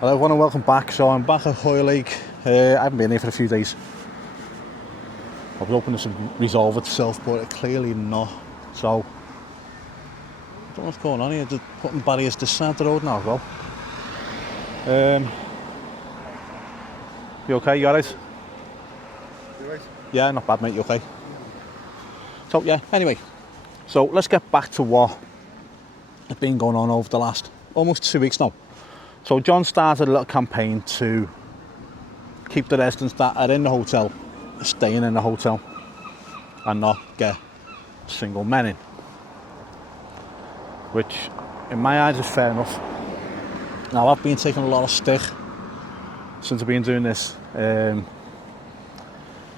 Hello everyone and welcome back. So I'm back at Hoylake. I haven't been here for a few days. I was hoping this would resolve itself, but it clearly not. So, I don't know what's going on here. Just putting barriers to the side of the road now as well. You okay? You alright? You alright? Yeah, not bad mate, you okay? So yeah, anyway. So let's get back to what has been going on over the last almost 2 weeks now. So John started a little campaign to keep the residents that are in the hotel staying in the hotel and not get single men in, which in my eyes is fair enough. Now I've been taking a lot of stick since I've been doing this.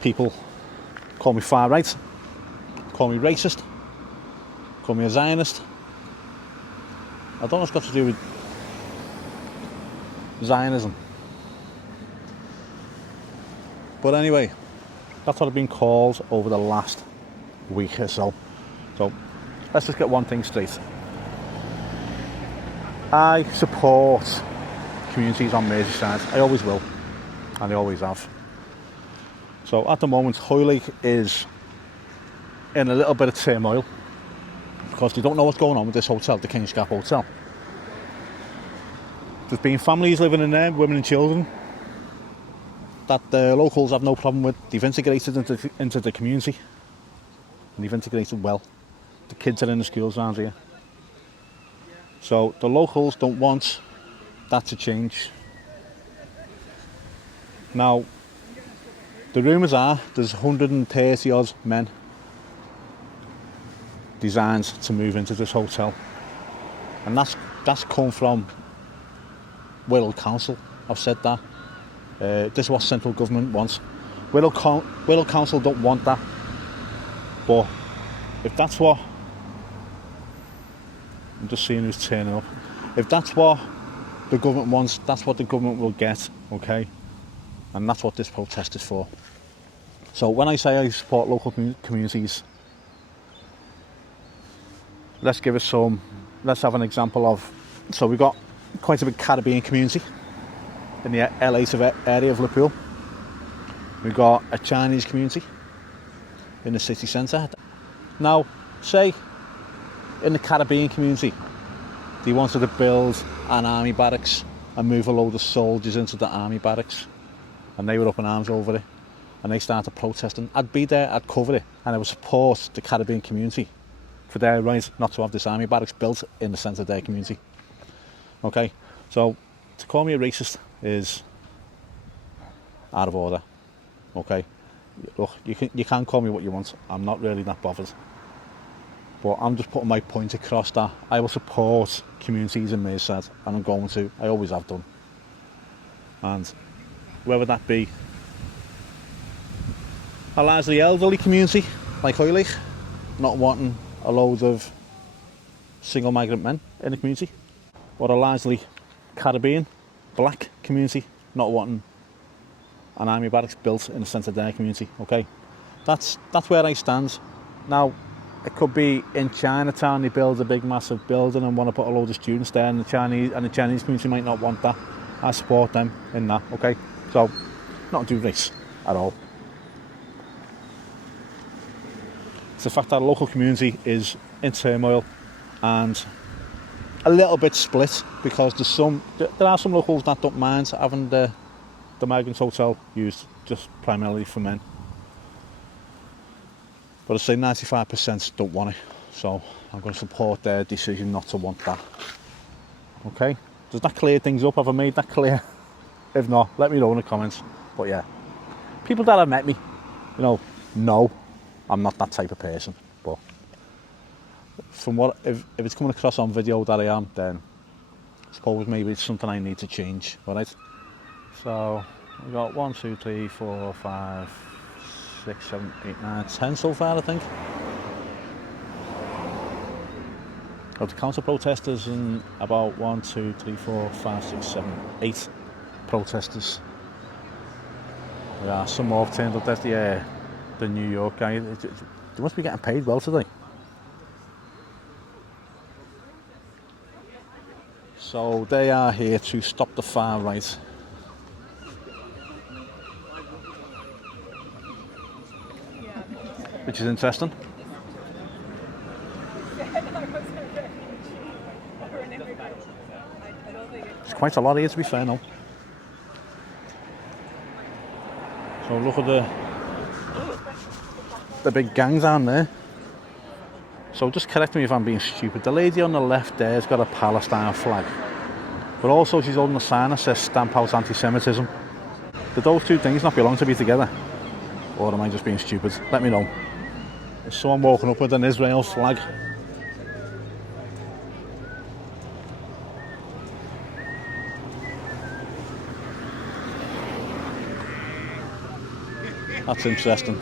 People call me far right, call me racist, call me a Zionist. I don't know what's got to do with Zionism. But anyway, that's what I've been called over the last week or so. So let's just get one thing straight. I support communities on Merseyside. I always will, and I always have. So at the moment, Hoylake is in a little bit of turmoil because they don't know what's going on with this hotel, the King's Gap Hotel. There's been families living in there, women and children, that the locals have no problem with. They've integrated into the community, and they've integrated well. The kids are in the schools around here. So the locals don't want that to change. Now, the rumours are there's 130 odd men designed to move into this hotel, and that's come from Wirral Council. I've said that. This is what central government wants. Wirral Council don't want that, but if that's what, I'm just seeing who's turning up. If that's what the government wants, that's what the government will get, okay? And that's what this protest is for. So when I say I support local communities, let's have an example of, so we've got quite a big Caribbean community in the LA area of Liverpool. We've got a Chinese community in the city centre. Now, say in the Caribbean community, they wanted to build an army barracks and move a load of soldiers into the army barracks, and they were up in arms over it, and they started protesting. I'd be there, I'd cover it, and I would support the Caribbean community for their right not to have this army barracks built in the centre of their community. Okay, so to call me a racist is out of order. Okay, look, you can call me what you want. I'm not really that bothered, but I'm just putting my point across that I will support communities in Merseyside, and I'm going to. I always have done. And whether that be a largely elderly community like Hoylake, not wanting a load of single migrant men in the community, or a largely Caribbean black community not wanting an army barracks built in the centre of their community. Okay, that's where I stand. Now, it could be in Chinatown they build a big massive building and want to put a load of students there, and the Chinese community might not want that. I support them in that. Okay, so not do this at all. It's the fact that the local community is in turmoil and a little bit split, because there are some locals that don't mind having the migrant hotel used just primarily for men, but I'd say 95% don't want it, so I'm going to support their decision not to want that. Okay, does that clear things up? Have I made that clear? If not, let me know in the comments. But yeah, people that have met me, know I'm not that type of person, but from what, if it's coming across on video that I am, then I suppose maybe it's something I need to change. Alright, so we've got 1, 2, 3, 4, 5, 6, 7, 8, 9, 10 so far, I think, of the council protesters, and about 1, 2, 3, 4, 5, 6, 7, 8 protesters. Yeah, some more have turned up. There's the New York guy. They must be getting paid well today. So they are here to stop the far right. Which is interesting. There's quite a lot here, to be fair now. So look at the big gang down there. So just correct me if I'm being stupid. The lady on the left there has got a Palestine flag, but also she's holding a sign that says "Stamp out anti-Semitism." Do those two things not belong to be together? Or am I just being stupid? Let me know. There's someone walking up with an Israel flag. That's interesting.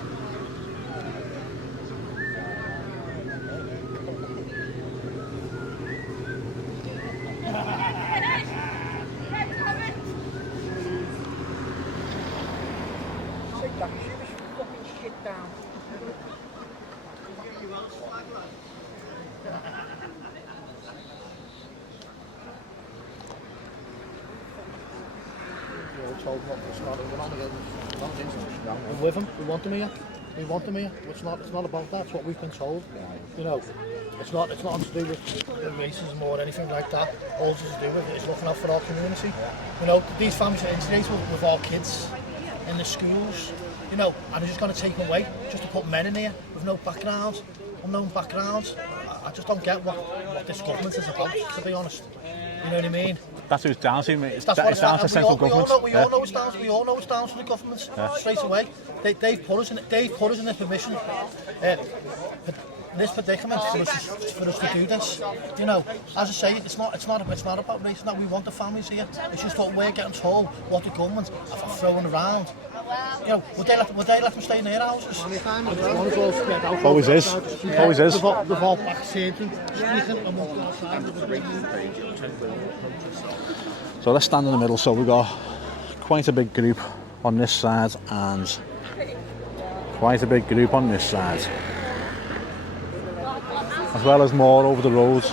We're with them. We want them here. We want them here. It's not about that. It's what we've been told. You know, it's not to do with racism or anything like that. All it's to do with it is looking out for our community. You know, these families are integrated with our kids in the schools. You know, and they're just going to take them away just to put men in here with no backgrounds, unknown backgrounds. I just don't get what this government is about, to be honest. You know what I mean? That's what it's down to, mate. It's down to We central all government. know it's down. We all know it's down to the government straight away. They've put us in this position, this predicament for us to do this. You know, as I say, it's not about race. That we want the families here. It's just what we're getting told, what the government are throwing around. You know, would they let them stay in their houses? Always is. Always is. They've all backseating, speaking amongst ourselves. So let's stand in the middle. So we've got quite a big group on this side and quite a big group on this side, as well as more over the roads.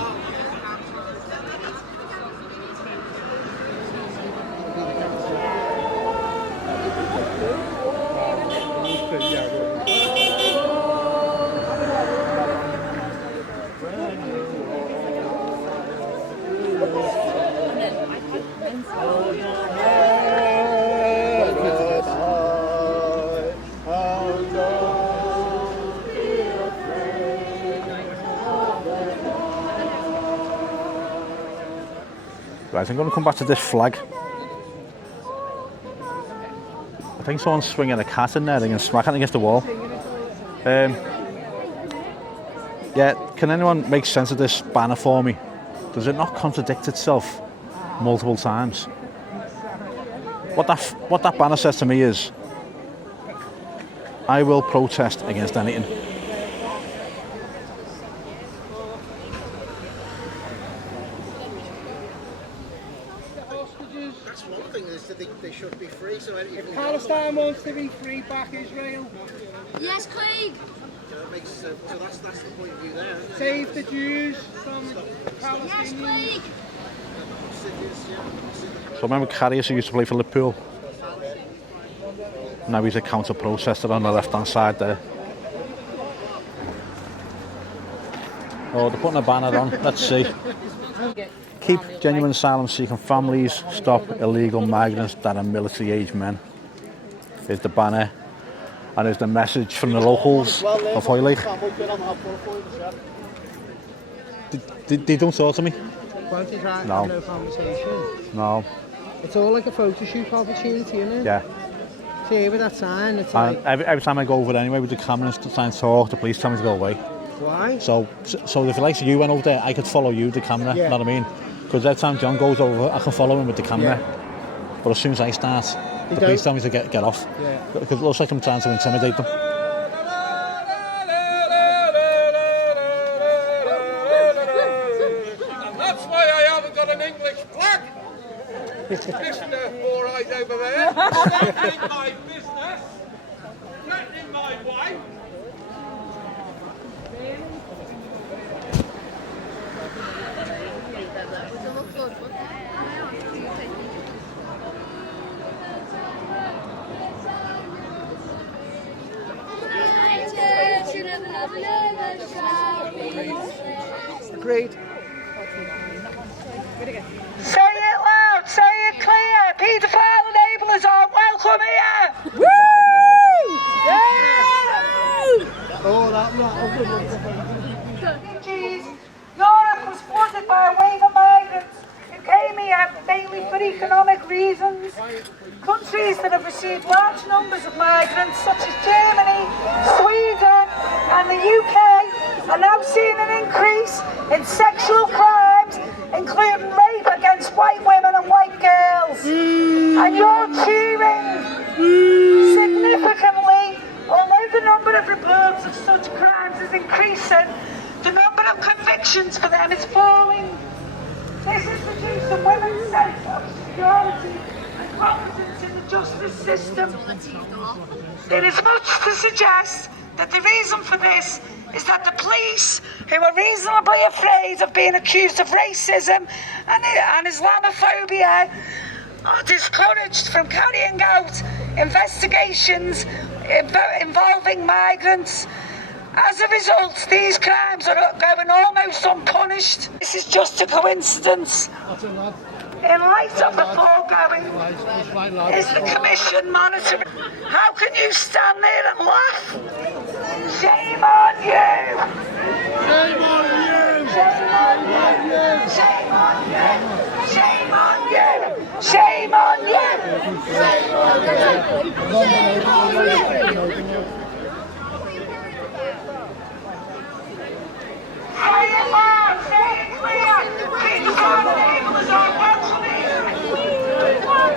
Right, I'm going to come back to this flag. I think someone's swinging a cat in there and smacking it against the wall. Yeah, can anyone make sense of this banner for me? Does it not contradict itself multiple times? What that banner says to me is, I will protest against anything. That's one thing, is that they should be free. So if Palestine wants to be free, back Israel. Yes, Craig. so that's the point of view there. Save the Jews from Palestine. Yes, Craig. So remember Carrius, who used to play for Liverpool? Now he's a counter-protester on the left-hand side there. Oh, they're putting a banner on. Let's see. Keep genuine asylum-seeking families. Stop illegal migrants that are military-aged men. Here's the banner. And there's the message from the locals of Hoylake. They don't talk to me. Won't you try No. no conversation? No. It's all like a photo shoot opportunity, isn't it? Yeah. See, with that sign, it's And like, every time I go over anyway with the camera and try and talk, the police tell me to go away. why? So if like you went over there, I could follow you, the camera, Yeah. you know what I mean? Because every time John goes over, I can follow him with the camera. But as soon as I start, the police tell me to get off. Yeah. Because it looks like I'm trying to intimidate them. That's why I haven't got an English flag. Mr. Four Eyes over there, threatening my business, threatening my wife. Doesn't look good, but Agreed. Say it loud, say it clear. Paedophile enablers aren't welcome here. Woo! Oh, that. Refugees. Europe was flooded by a wave of migrants who came here mainly for economic reasons. Countries that have received large numbers of migrants, such as Germany, Sweden and the UK, are now seeing an increase in sexual crimes, including rape against white women and white girls. And you're cheering significantly. Although the number of reports of such crimes is increasing, the number of convictions for them is falling. This is reducing women's sense of security and confidence in the justice system. There is much to suggest that the reason for this is that the police, who are reasonably afraid of being accused of racism and Islamophobia, are discouraged from carrying out investigations involving migrants. As a result, these crimes are going almost unpunished. This is just a coincidence. In light of the foregoing, is the Commission monitoring? How can you stand there and laugh? Shame on you! Shame on you! Shame on you! Shame on you! Shame on you! Shame on you! Shame on you! Say it loud, say it clear. Paedophile enablers aren't welcome here. Say it loud.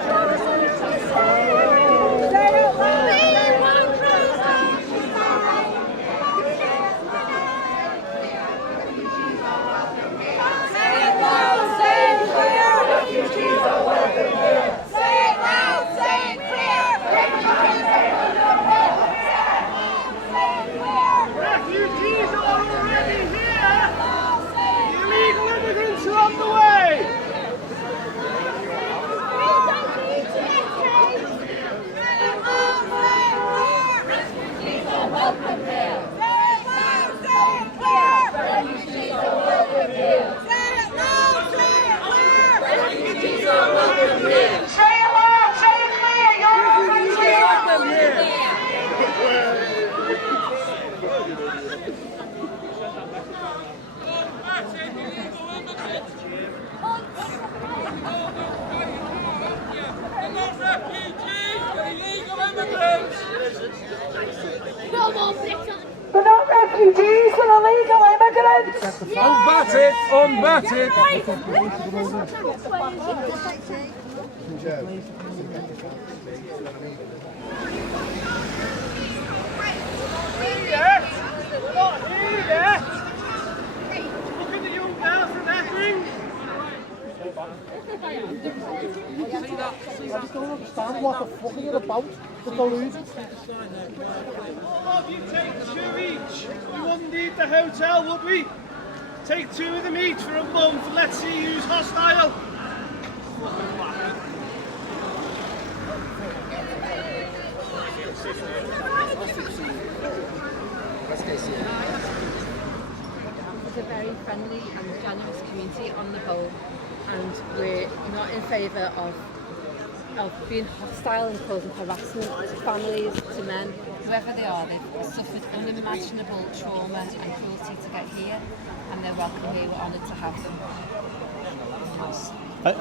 Refugees are welcome here. Say it loud, say it clear. Paedophile enablers are welcome here. Say it clear. Refugees are already here! Illegal immigrants are on the way! Refugees are welcome here. Say it loud, say it clear. Refugees are welcome here. Say it loud, say it clear. Refugees are welcome here. Say it loud, say it clear. You're welcome here. They're not refugees, they're illegal immigrants. Unbatted, unbatted. Yet! We're not here yet! Look at the young girl from Epping! I just don't understand what the fuck are you about, the balloon. Oh, if you take 2 each, we wouldn't need the hotel, would we? Take 2 of them each for a month and let's see who's hostile. It's a very friendly and generous community on the whole, and we're not in favour of being hostile and causing harassment to families, to men, whoever they are. They've suffered unimaginable trauma and cruelty to get here, and they're welcome here. We're honoured to have them.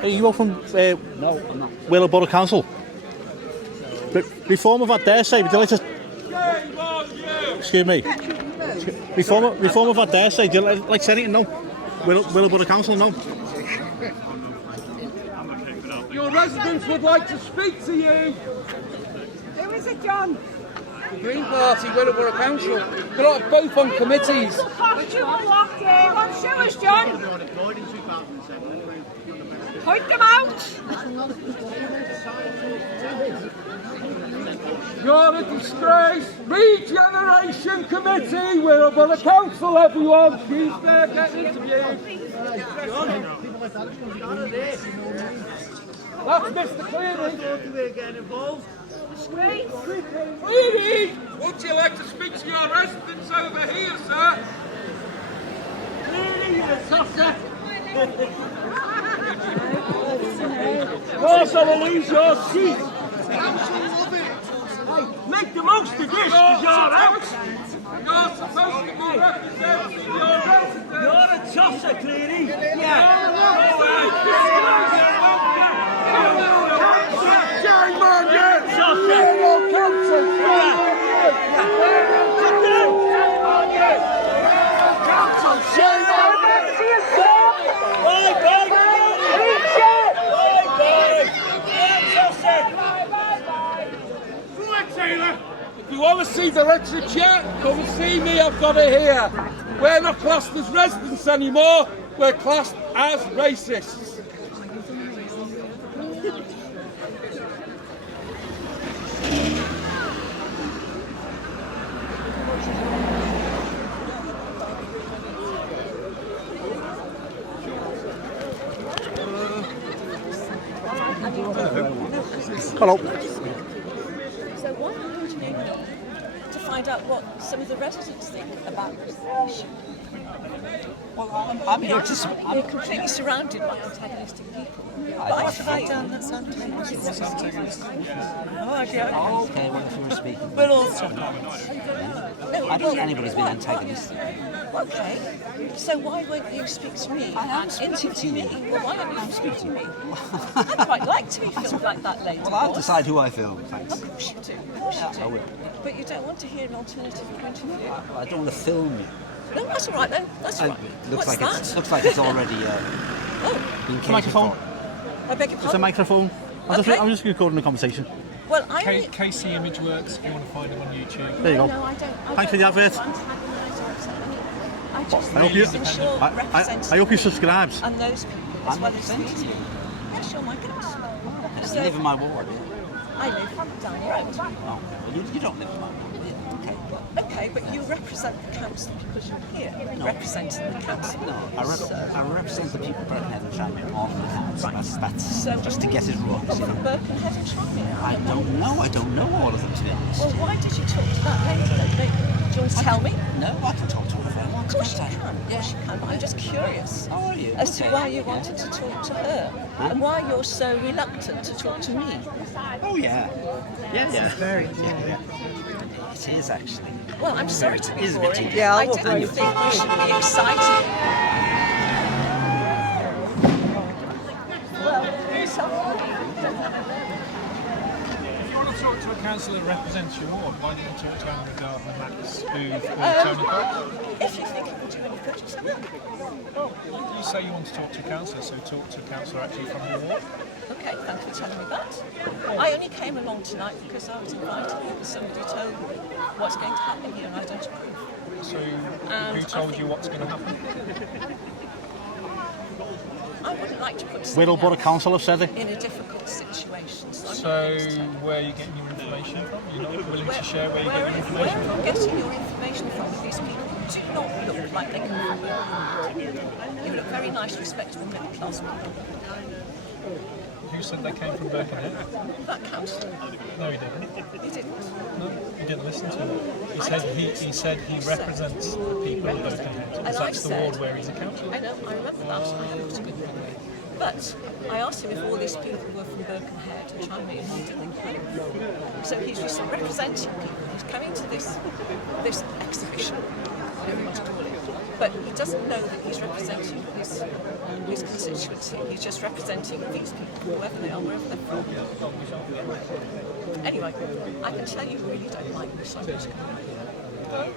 Are you all from Wirral Borough Council? Reform of our dare say, would you like to... Excuse me. Reform of our dare say, do you like to say anything? No? Wirral Borough Council, no? Your residents would like to speak to you. Who is it, John? The Green Party, Wirral Borough Council. They're both on committees. But you were locked in. What's yours, John? Point them out. You're a disgrace. Regeneration Committee, Wirral Borough Council, everyone. She's there getting interviewed. That's Mr. Cleary. We're getting involved. Cleary, would you like to speak to your residents over here, sir? or lose your seat. Make the most of this, because you're out. You're supposed to be representing your residents. You're a tosser, Cleary. Yeah. If you want to see the literature, come and see me, I've got it here. We're not classed as residents anymore, we're classed as racists. Hello. So why don't you to find out what some of the residents think about this issue? Well, I'm here to... We're completely surrounded by antagonistic people. But I find out that's antagonistic. Oh, okay, well, if you were speaking... We'll all stop. I don't think anybody's been antagonistic. Okay, so why won't you speak to me? I am speaking to you. Well, why don't you speak to me? I'd quite like to be filmed like that later. Well, I'll decide who I film, thanks. Of course you do. Of course you do. I will. But you don't want to hear an alternative point of view. I don't want to film you. No, that's all right then. That's all right. Looks What's like that? looks like it's already been catered Microphone. for. I beg your It's a pardon? microphone. I'm just recording a conversation. Well, I KC Imageworks, if you want to find them on YouTube. There you go. No, I don't. Thanks for the advert. I just I hope you. ensure I representing hope you subscribe. and those people as well as these. Yes, you're my councillor. I live in my ward. I live down the road. Oh, you don't live in my ward. Okay, but you represent the council because you're here representing the council. No, I represent the people of Birkenhead and Tranmere on the council. That's So just to get it right. But from Birkenhead and Tranmere. I don't know all of them, to be honest. Well, why did you talk to that lady? Do you want to tell me? No, I can talk to her if I want. Of course you can. Of course you can. But I'm just curious How are you? as to Okay. why you wanted to talk to her and why you're so reluctant to talk to me. Oh, yeah. Yeah. Very It is, actually. Well, I'm sorry to be It is a bit boring. too I didn't think we should be excited. Well, If you want to talk to a councillor that represents your ward, why don't you talk to Andrew Gardner, Max Booth, or Tony Cox? if you think it will do any good, just You say you want to talk to a councillor, so talk to a councillor actually from your ward. okay, thank you for telling me that. I only came along tonight because I was invited because somebody told me what's going to happen here and I don't approve. So And who told you what's going to happen? I wouldn't like to put Wirral Borough someone Council have said it. in a difficult situation. So, So where are you getting your information from? You're not willing to share where you're getting your where information are you getting your information from? These people do not look like they come from Birkenhead. You look very nice, respectable, middle class people. Who said they came from Birkenhead? That councillor, No, he didn't. he didn't. No, you didn't listen to him. He said he represents the people of Birkenhead. And Because I that's the said- ward where he's a councillor. I know, I remember that. I hope it's a good thing. But I asked him if all these people were from Birkenhead and Tranmere, and he didn't come. So he's just representing people. He's coming to this exhibition, whatever you want to call it. But he doesn't know that he's representing his constituency. He's just representing these people, whoever they are, wherever they're from. Anyway, I can tell you really don't like this. I'm just going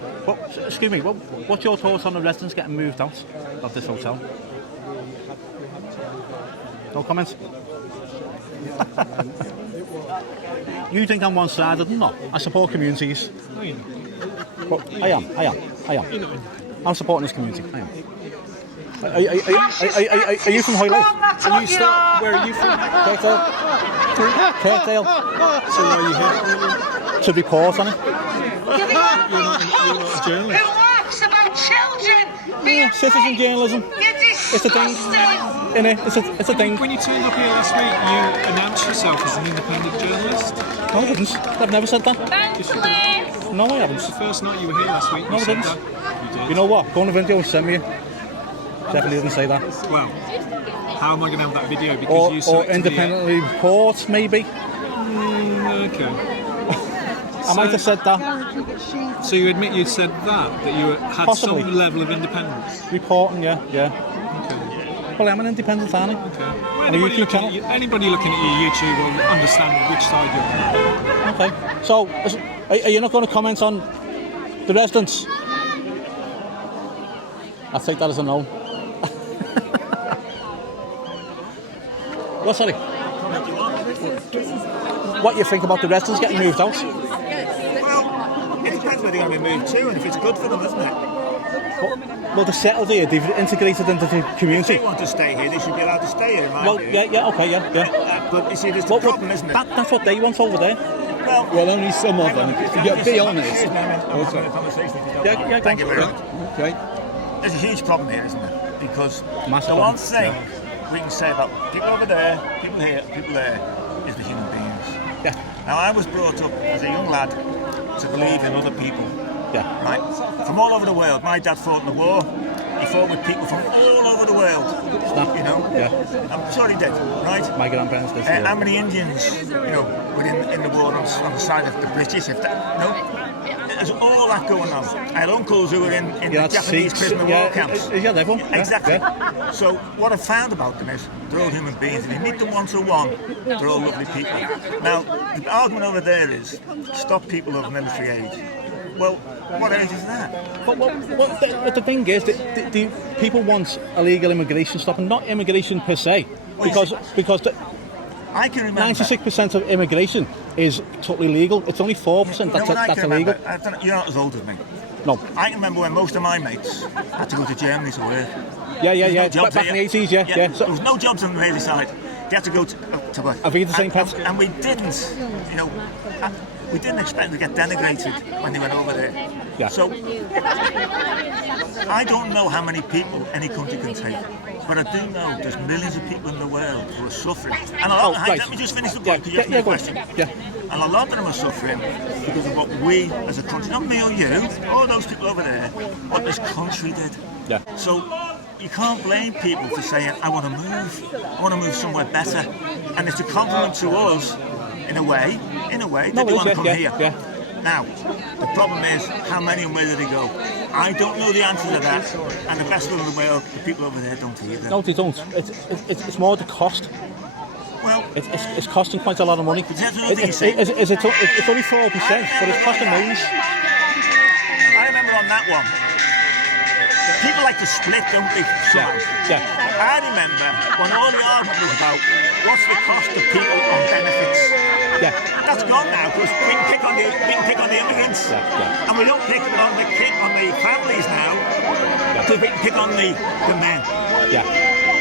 to Excuse me, what's your thoughts on the residents getting moved out of this hotel? No comments? You think I'm one-sided? No, I support communities. No, you don't. Well, I am. I'm supporting this community. I am. Are you from Hoylake? Where are you from? Kirkdale. So why are you here? To report on it. Giving out You're not a journalist. who works about children being Citizen raped. journalism. You're It's a thing. disgusting. Innit? It's a thing. When you turned up here last week, you announced yourself as an independent journalist. No, I didn't. I've never said that. No, I haven't. The first night you were here last week, No, you I said didn't. that. You did. You know what? Go on the video and send me it. Definitely didn't say that. Well, How am I going to have that video? Because you or independently report, maybe. Okay. I might have said that. So you admit you said that you had Possibly. some level of independence? Reporting, yeah. Okay. Well, I'm an independent, aren't I? Okay. And a YouTube channel. Anybody looking at your YouTube will understand which side you're on. Okay. So, are you not going to comment on the residents? I'll take that as a no. What, sorry? What you think about the residents getting moved out? Well, it depends where they're going to be moved to and if it's good for them, isn't it? Well, they're settled here, they've integrated into the community. If they want to stay here, they should be allowed to stay here, in my view. Yeah. But you see, there's the problem, isn't it? That's what they want over there. Well, only some of them. Be honest. Thank you very much. Okay. There's a huge problem here, isn't there? Because Massive the one problem, thing we can say about people over there, people here, people there, is the human beings. Yeah. Now, I was brought up as a young lad to believe in other people. Yeah. Right? From all over the world. My dad fought in the war. He fought with people from all over the world. You know? Yeah. I'm sure he did, right? My grandparents did. How many Indians, were in the war on the side of the British? There's all that going on. I had uncles who were in the Japanese prisoner war camps. Yeah, everyone. Exactly. Yeah. So what I've found about them is they're all human beings. If you meet them one-to-one, they're all lovely people. Now, the argument over there is stop people of military age. Well, what age is that? But the thing is, the people want illegal immigration stopping, not immigration per se, because I can remember 96% of immigration is totally legal. It's only 4% that's illegal. You're not as old as me. No. I can remember when most of my mates had to go to Germany to work. Yeah. Jobs Back in the 80s, yeah. So there was no jobs on the Merseyside. They had to go to work. Have you the same pets? And we didn't, we didn't expect to get denigrated when they went over there. Yeah. So I don't know how many people any country can take, but I do know there's millions of people in the world who are suffering. And let me just finish the point because you asked me a question. Yeah. And a lot of them are suffering because of what we as a country, not me or you, all those people over there, what this country did. Yeah. So you can't blame people for saying, I want to move somewhere better. And it's a compliment to us, in a way, that they want to come here. Yeah. Now, the problem is, how many and where do they go? I don't know the answer to that, and the best of the world, the people over there don't either. No, they don't. It's more the cost. Well, it's costing quite a lot of money. It's only 4%, but it's costing millions. I remember on that one, people like to split, don't they? Yeah. I remember when all the argument was about what's the cost of people on benefits. Yeah. That's gone now because we can pick on the immigrants, and we don't pick on the families now because we can pick on the men. Yeah.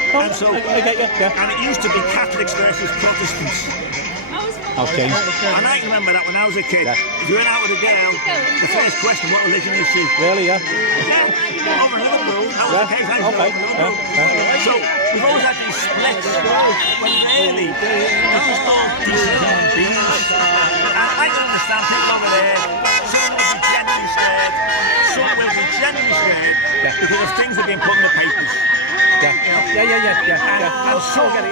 And so, and it used to be Catholics versus Protestants. Okay. And I can remember that when I was a kid. Yeah. If you went out with a girl, the first question, what religion is she? Really, yeah. Yeah. Over another rule. That was the case. So we've always had these splits when really they're just all decent human beings. And I can understand people over there. Some will be genuinely scared. Some will be genuinely scared because of things that have been put in the papers. Yeah. And some will be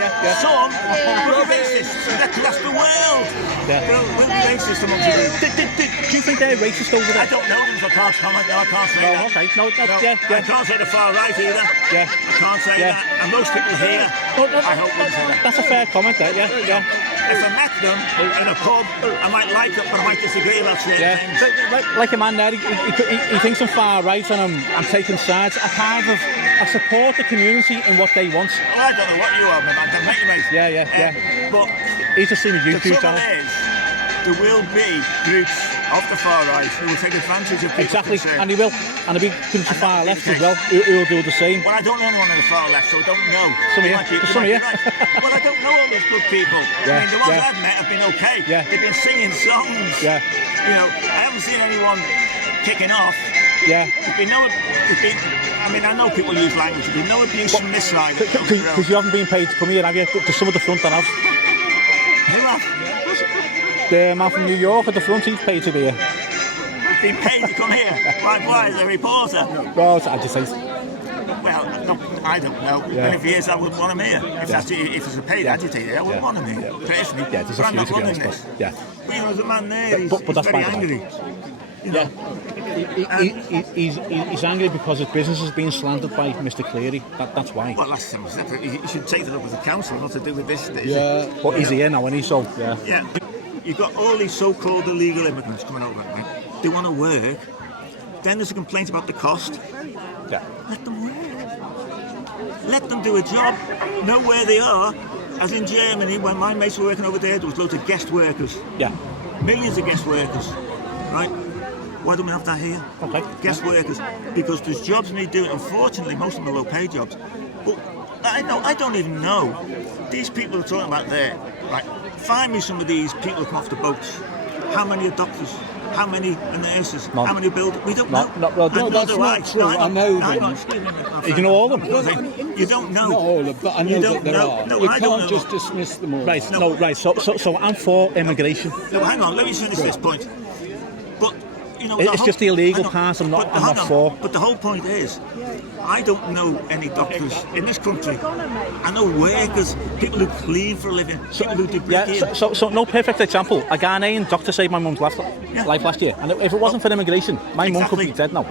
racist. That's the world. Yeah. We'll be racist amongst them. Do you think they're racist over there? I don't know them, so I can't comment. No, I can't say that. Okay. No, I can't say the far right either. Yeah. I can't say that. And most people here, I hope wouldn't say that. That's a fair comment there, yeah. If I met them in a pub, I might like it, but I might disagree about certain things. Like a man there, he thinks I'm far right and I'm taking sides. I support the community in what they want. Well, I don't know what you are, man. I met you, mate. Yeah. But he's just seen a YouTube channel. There will be groups of the far right who will take advantage of people. Exactly, and he will. And there'll be groups of far left as well who will do the same. Well, I don't know anyone on the far left, so I don't know. Some of you. But I don't know all those good people. I mean, the ones I've met have been okay. Yeah. They've been singing songs. Yeah. I haven't seen anyone kicking off. Yeah. I mean, I know people use language. There's been no abuse from this side. Because you haven't been paid to come here, have you? There's some at the front that have. Who have? The man from New York at the front, he's paid to be here. He's been paid to come here? Why, as a reporter? Well, I just say. Well, no, I don't know. Yeah. And if he is, I wouldn't want him here. If it's a paid agitator, I wouldn't want him here, personally. Yeah, there's a but I'm few not to be running honest. this. Yeah. But you know, there's a man there, But he's that's very by the way. angry. You know? He's angry because his business is being slandered by Mr. Cleary. That's why. Well, that's simple. You should take it up with the council, not to do with this. Yeah. But he's here now, and he's so yeah. Yeah. You've got all these so-called illegal immigrants coming over, right? They want to work. Then there's a complaint about the cost. Yeah. Let them work. Let them do a job. Know where they are. As in Germany, when my mates were working over there was loads of guest workers. Yeah. Millions of guest workers. Right? Why don't we have that here? Okay. Guest workers. Because there's jobs need doing. Unfortunately, most of them are low-paid jobs. But I don't even know. These people are talking about there. Right? Find me some of these people who come off the boats. How many are doctors? How many are nurses? None. How many are builders? We don't know. No, that's not true. I know them. You know all of them? You don't know. Not all of them, but I know that there are. No, You I don't can't know. just dismiss them all. Right. No. Right. So I'm for immigration. No, hang on. Let me finish this point. But you know, It's just the illegal part. I'm not for. But the whole point is, I don't know any doctors in this country. I know workers, people who clean for a living, people who do bricking. Yeah. So no perfect example. A Ghanaian doctor saved my mum's life last year, and if it wasn't for immigration, my mum could be dead now.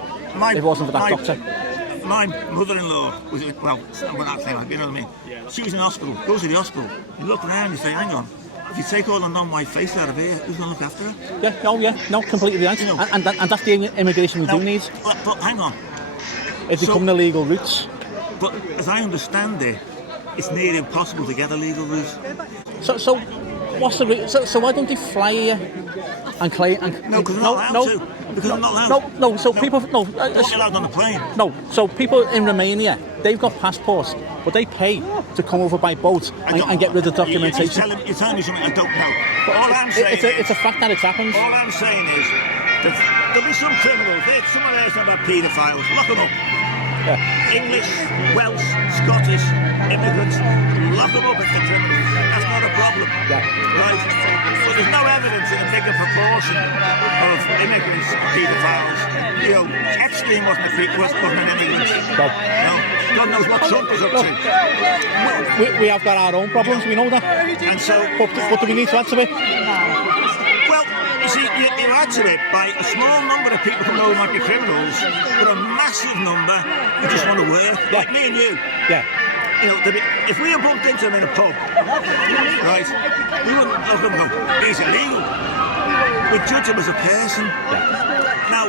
If it wasn't for that doctor. My mother-in-law was, well, we're not saying that, you know what I mean? She was in hospital, goes to the hospital, you look around and you say, hang on, if you take all the non-white faces out of here, who's going to look after her? No, completely right. You know, and that's the immigration we do need. But hang on. It's becoming illegal routes. But as I understand it, it's nearly impossible to get a legal route. So what's the so why don't they fly here and claim? No, because I'm not allowed to. Because I'm not allowed. No. So people They're not allowed on the plane. No, so people in Romania, they've got passports, but they pay to come over by boat and get rid of documentation. You're telling me something I don't know. But all I'm saying it's a fact that it's happened. All I'm saying is there'll be some criminals. Some of theirs about paedophiles. Lock them up. Yeah. English, Welsh, Scottish, immigrants, lock them up if they're criminals. That's not a problem. Yeah. Right? But there's no evidence in a bigger proportion of immigrants and paedophiles. You know, Epstein wasn't an immigrant. No. God knows what Trump is up to. We have got our own problems, we know that. And so, but do we need to add to it? Well, you see, you add to it by a small number of people who know might be criminals, but a massive number who just want to work, like me and you. Yeah. You know, if we had bumped into him in a pub, right, we wouldn't look at him and go, he's illegal. We'd judge him as a person. Now,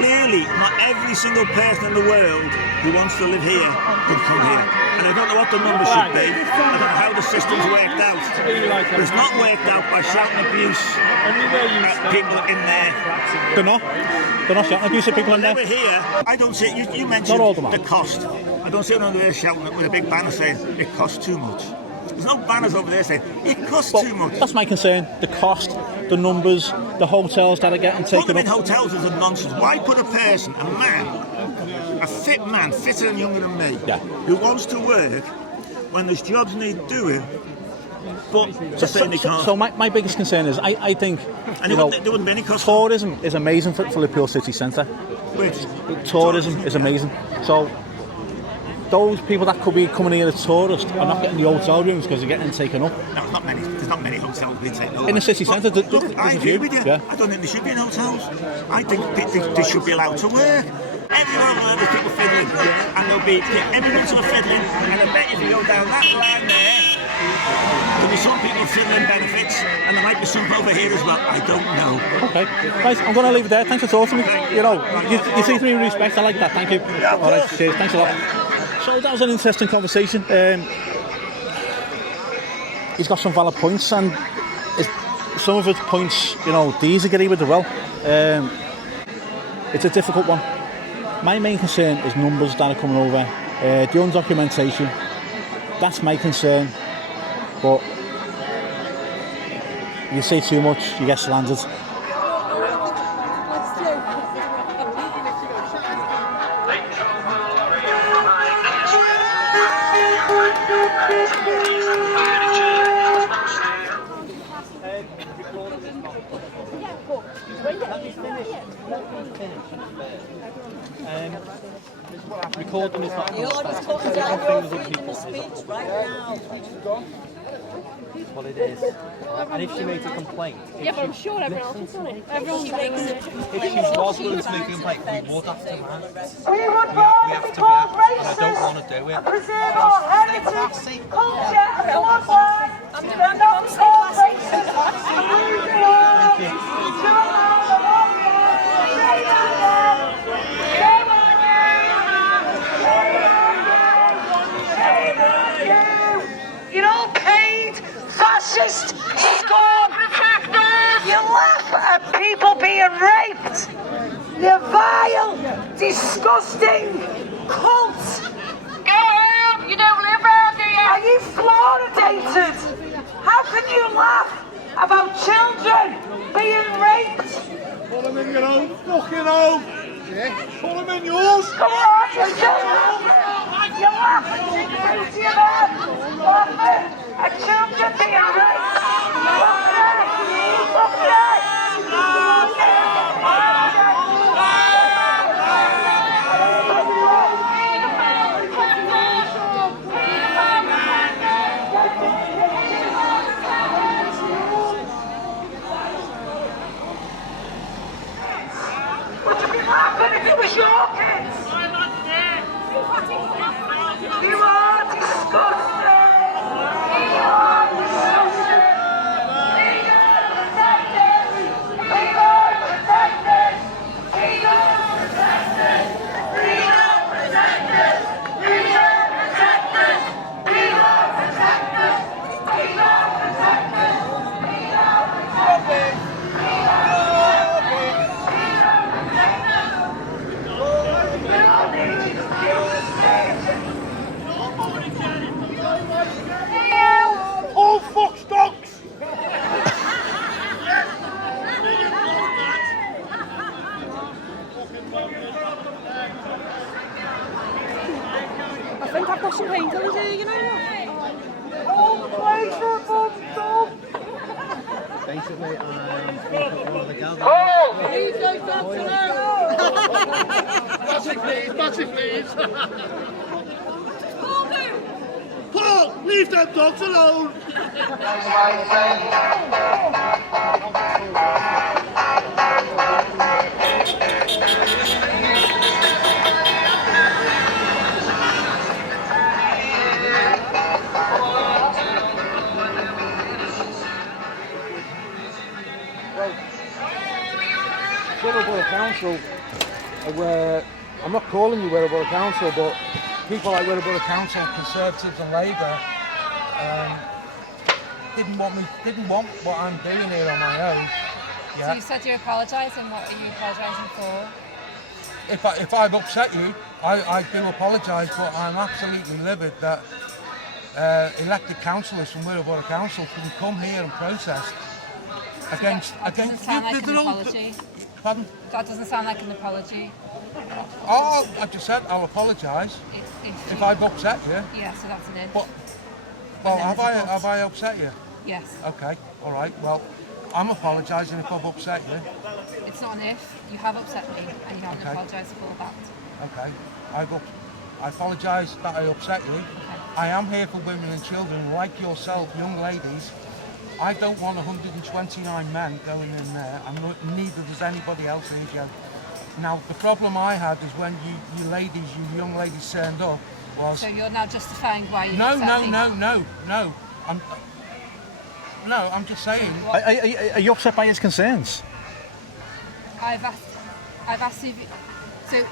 clearly, not every single person in the world who wants to live here can come here. And I don't know what the numbers should be. I don't know how the system's worked out. But it's not worked out by shouting abuse at people in there. They're not shouting abuse at people in there. When they were here, I don't see, you mentioned the cost. I don't see anyone over there shouting with a big banner saying, it costs too much. There's no banners over there saying, it costs too much. That's my concern. The cost, the numbers, the hotels that are getting taken up. Putting in hotels is a nonsense. Why put a person, a man, a fit man, fitter and younger than me, who wants to work when there's jobs need doing, but they're saying they can't? So my biggest concern is, I think, and there wouldn't be any cost. Tourism is amazing for Liverpool city centre. Tourism is amazing. So those people that could be coming here as tourists are not getting the hotel rooms because they're getting taken up. No, there's not many hotels being taken over. In the city centre, look, I agree with you. Yeah. I don't think they should be in hotels. I think they should be allowed to work. Everywhere there's people fiddling, and there'll be immigrants who are fiddling, and I bet if you go down that line there'll be some people fiddling benefits, and there might be some over here as well. I don't know. Okay, right, I'm going to leave it there. Thanks for talking to me. You know, you treat me with respect. I like that. Thank you. Yeah, all right, cheers. Thanks a lot. So that was an interesting conversation. He's got some valid points, and some of his points, you know, these agree with as well. It's a difficult one. My main concern is numbers that are coming over, the undocumentation. That's my concern. But you say too much, you get slandered. Record them as not. You're just talking down your freedom of speech right now. That's what it is. And if she makes a complaint... Yeah, but I'm sure everyone else has done it. Everyone She makes a If complaint. she was willing to make a complaint, we would have to, man. We would We have to react, and I don't want to do it. preserve our heritage, culture, and bloodline. We're not called racist. We belong to the long game. Say that again. Say that again. Say that again. You're all paid fascist scum. You laugh at people being raped. You vile, disgusting cult. Go home. You don't live around here. Are you fluoridated? How can you laugh about children being raped? Put them in your own fucking home. Put them in yours. Come on, you laugh at the beauty of man. Laughing at children being raped. Look at it. Look at it. Would you be laughing if it was your kids? You are disgusting. You are disgusting. Freedom protected. Freedom protected. Freedom protected. Freedom protected. Freedom protected. Freedom protected. Freedom protected. Freedom protected. All fuck stocks. I think I've got some painkillers here, you know Basically, all the girls... Massive please. Paul, leave them dogs alone. Wirral Council, where I'm not calling you Wirral Council, but people like Wirral Council, Conservatives and Labour, didn't want what I'm doing here on my own. Yeah. So you said you're apologising. What are you apologising for? If I've upset you, I do apologise, but I'm absolutely livid that elected councillors from Wirral Council can come here and protest against. That doesn't sound like an apology. Pardon? That doesn't sound like an apology. Oh, I just said I'll apologise if I've upset you. Yeah, so that's an if. But, well, have I upset you? Yes. Okay, all right. Well, I'm apologising if I've upset you. It's not an if. You have upset me, and you haven't apologised for that. Okay. I apologise that I upset you. Okay. I am here for women and children like yourself, young ladies. I don't want 129 men going in there, and neither does anybody else here, Joe. Now, the problem I had is when you ladies, you young ladies turned up was... So you're now justifying why you No. I'm just saying... Are you upset by his concerns? I've asked you... So,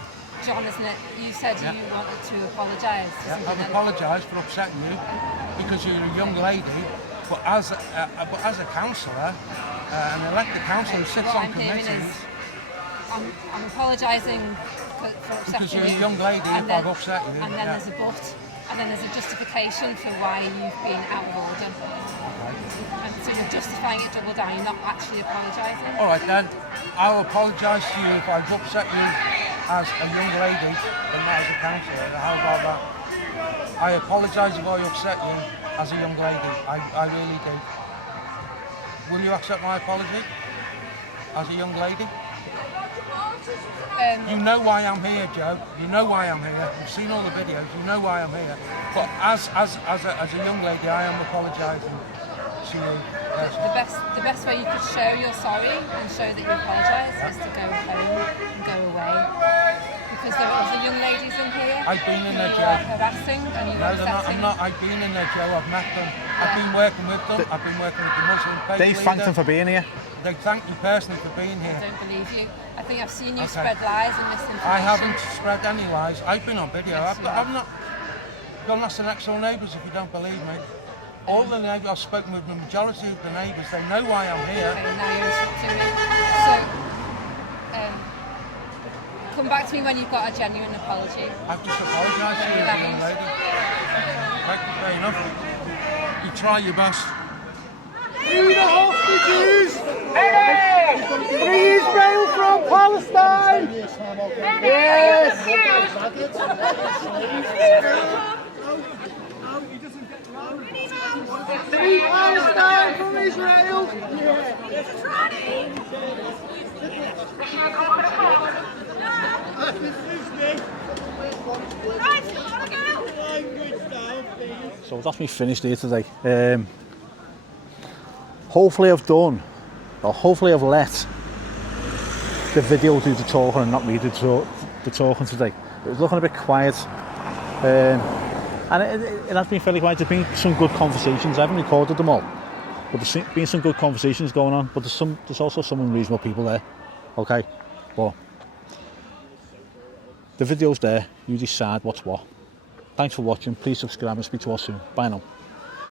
John, isn't it? You said you wanted to apologise. Yeah, I've apologised for upsetting you because you're a young lady, but as a councillor, an elected councillor who sits on committees... I'm apologising for upsetting because you're a young lady if I've upset you. And then there's a but, and then there's a justification for why you've been out of order. And so you're justifying it double down, you're not actually apologising. All right then, I'll apologise to you if I've upset you as a young lady and not as a councillor. How about that? I apologise if I upset you as a young lady. I really do. Will you accept my apology as a young lady? You know why I'm here, Joe. You know why I'm here. You've seen all the videos. You know why I'm here. But as a young lady, I am apologising to you. The best way you could show you're sorry and show that you apologise is to go home and go away. Because there are other young ladies in here. I've been in there, who Joe. are harassing and you're No, they're not. upsetting. I'm not. I've been in there, Joe. I've met them. I've been working with them. I've been working with the Muslim faith They thanked leader. him for being here. They thanked me personally for being here. I don't believe you. I think I've seen you Okay. spread lies and misinformation. I haven't spread any lies. I've been on video. Yes, I've not. Go and ask the next door neighbours if you don't believe me. All the neighbours, I've spoken with the majority of the neighbours. They know why I'm here. Okay, now you're instructing me. So, come back to me when you've got a genuine apology. I've just apologised to you, young lady. Right, fair enough. You try your best. Free the hostages! Free Israel from Palestine! Yes! Free Palestine from Israel! So that's me finished here today. Hopefully I've done, or hopefully I've let the video do the talking and not me do the talking today. It was looking a bit quiet, and it has been fairly quiet. There's been some good conversations. I haven't recorded them all, but there's been some good conversations going on. But there's also some unreasonable people there. Okay, but the video's there. You decide what's what. Thanks for watching. Please subscribe and speak to us soon. Bye now.